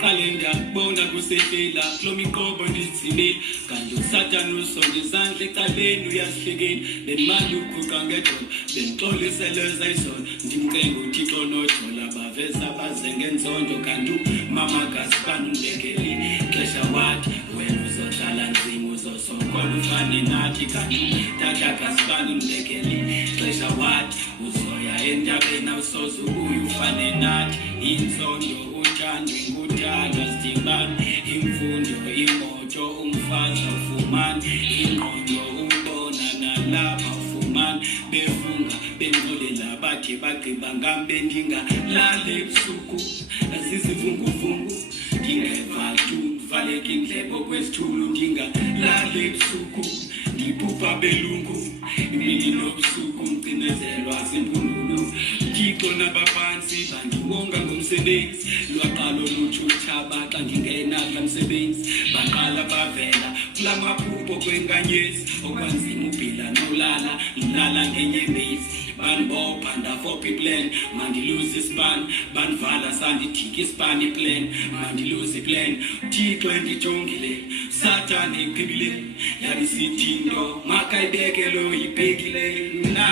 kalenda bona kusehlela klomiqobo ndizimile kanti uSathane usonga izandla ecaleni uyasihlekeli lemali uguqa ngedolo benixoliseleza izolo ndimcenga uThixo nojola baveza baze ngenzondo kanti mama kasibani undekeli xesha wathi wena uzohlala nzima uzosokola ufane nathi kanti tata kasibani undekeli xesha wathi uzoya entabeni awusoze ubuye ufane nathi inzondo uthando ingudala sidibana imfundo imoto umfazi ufumana ingqondo ubona nalapha ufumana befunga bencolela bathi bagqiba ngambe ndingalali ebusuku azizivunguvungu ndingevathu valeka indlebe kwesithulu ndingalali ebusuku ndiphupha belungu imini nobusuku mcinezelwa zimpundulu Thixo nabaphansi bandiwonga ngomsebenzi lwaqalo luthutshaba xa ndingena kula msebenzi baqala bavela kula maphupho kwenkanyezi okwanzima ubhila nolala ndilala ngenyembezi banibopha ndafopha iplan mandiluze ispan banivala sandithika ispan iplan mandiluze iplan Thixo endijongile Sathane iqhibile yabisithi into makayibekelo ibhekile na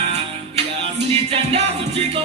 ndithandaza uThixo